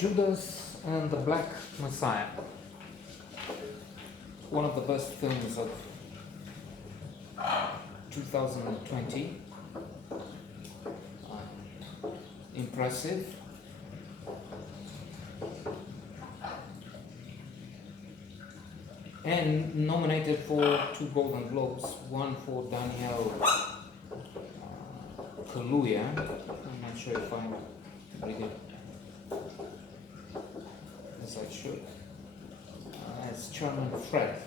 Judas and the Black Messiah. One of the best films of 2020. Impressive. And nominated for 2 Golden Globes, one for Daniel Kaluuya. I'm not sure if I'm reading it as I should. As Chairman Fred,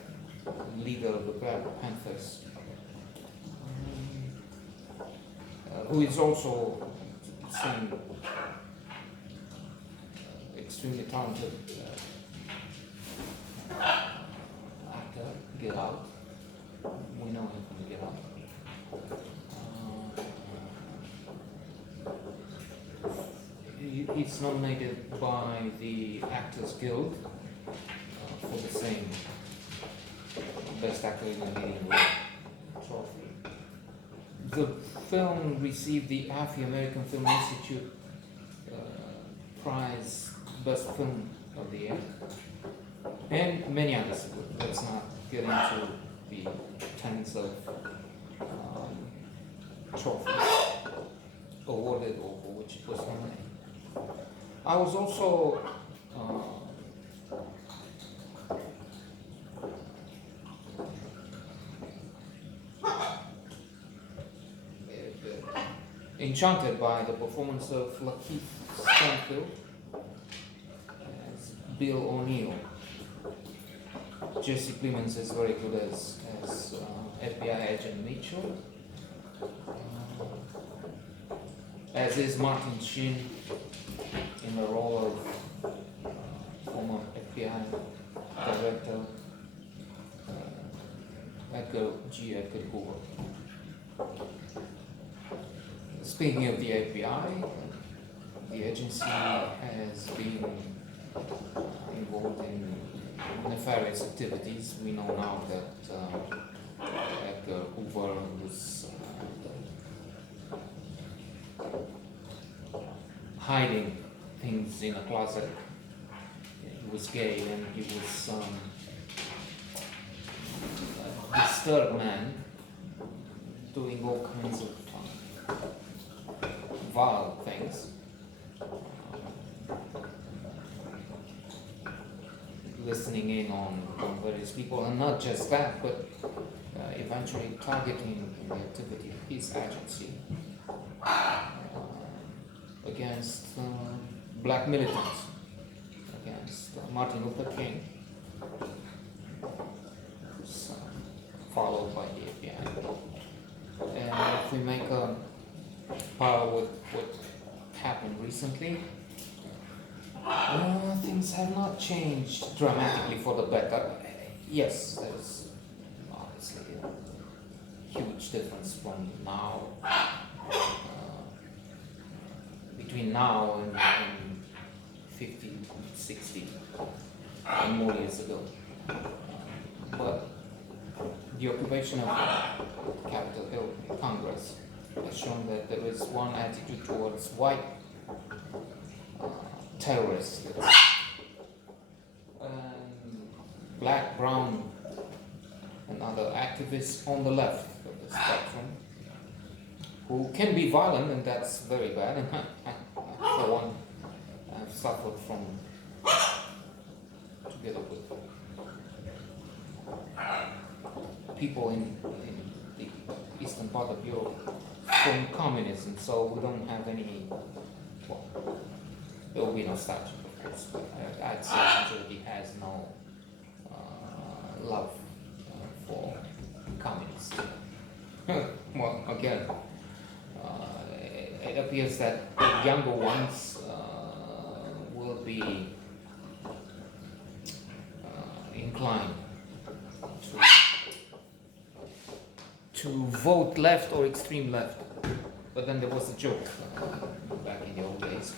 leader of the Black Panthers, who is also some extremely talented actor. Get Out. We know him from Get Out. He's nominated by the Actors Guild for the same Best Actor in a Leading Role trophy. The film received the Afro-American Film Institute Prize Best Film of the Year, and many others. Let's not get into the tens of trophies awarded or for which it was nominated. I was also enchanted by the performance of Lakeith Stanfield as Bill O'Neill. Jesse Plemons is very good as FBI agent Mitchell, as is Martin Sheen in the role of former FBI director Edgar Hoover. Speaking of the FBI, the agency has been involved in nefarious activities. We know now that Edgar Hoover was hiding things in a closet. He was gay and he was a disturbed man doing all kinds of vile things. Listening in on various people, and not just that, but eventually targeting the activity of his agency against black militants, against Martin Luther King, followed by the FBI. And if we make a parallel with what happened recently, things have not changed dramatically for the better. Yes, there's obviously a huge difference from now, between now and 50, 60, and more years ago. But the occupation of Capitol Hill, Congress, has shown that there is one attitude towards white terrorists, black, brown, and other activists on the left of the spectrum, who can be violent, and that's very bad. And for one, I've suffered from, together with people in the eastern part of Europe, from communism, so we don't have any, well, there will be nostalgia, of course, but I'd say the majority has no love for communists. Well, again, it appears that the younger ones will be inclined to vote left or extreme left. But then there was a joke back in the old days,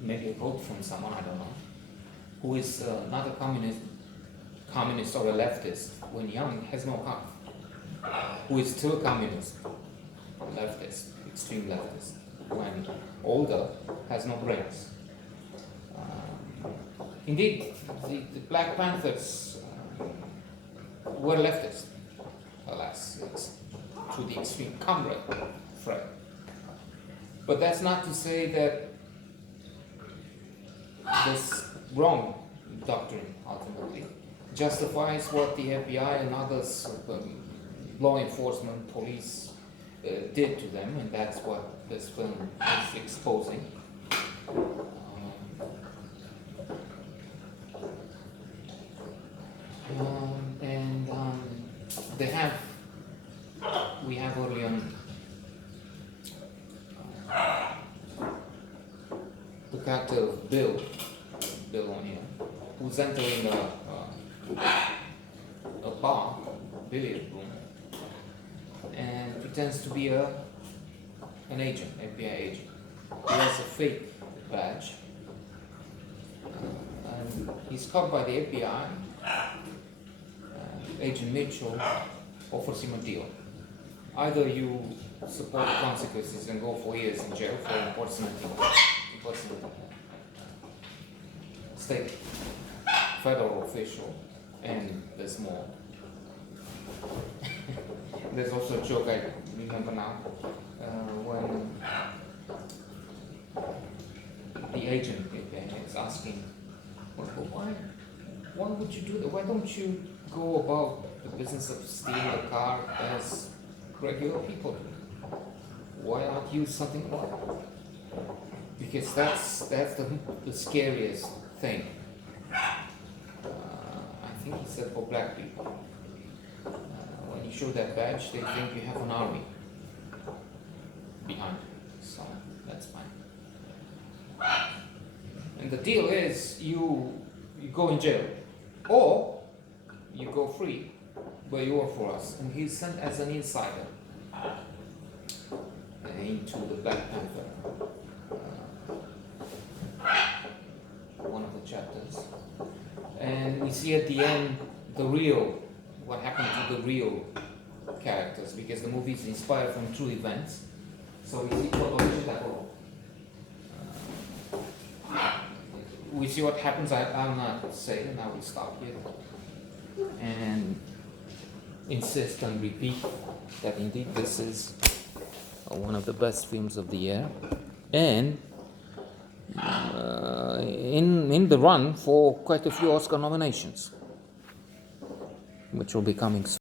maybe a vote from someone, I don't know, who is not a communist or a leftist when young, has no heart, who is still a communist, leftist, extreme leftist, when older, has no brains. Indeed, the Black Panthers were leftists, alas, it's to the extreme comrade Fred. But that's not to say that this wrong doctrine ultimately justifies what the FBI and others, law enforcement, police, did to them, and that's what this film is exposing. We have early on the character of Bill on here, who's entering a bar, billiard room, and pretends to be an agent, FBI agent. He has a fake badge, and he's caught by the FBI. Agent Mitchell offers him a deal. Either you support the consequences and go for years in jail for impersonating state federal official, and there's more. There's also a joke I remember now, when the agent is asking, why would you do that? Why don't you go about the business of stealing a car as regular people do? Why not use something like that? Because that's the scariest thing. I think he said for black people. When you show that badge, they think you have an army behind you. So that's fine. And the deal is you go in jail, or you go free, but you work for us. And he's sent as an insider into the Black Panther, one of the chapters. And we see at the end what happened to the real characters, because the movie is inspired from true events. So we see what happens. I'll not say, and I will stop here and insist and repeat that indeed this is one of the best films of the year, and in the run for quite a few Oscar nominations, which will be coming soon.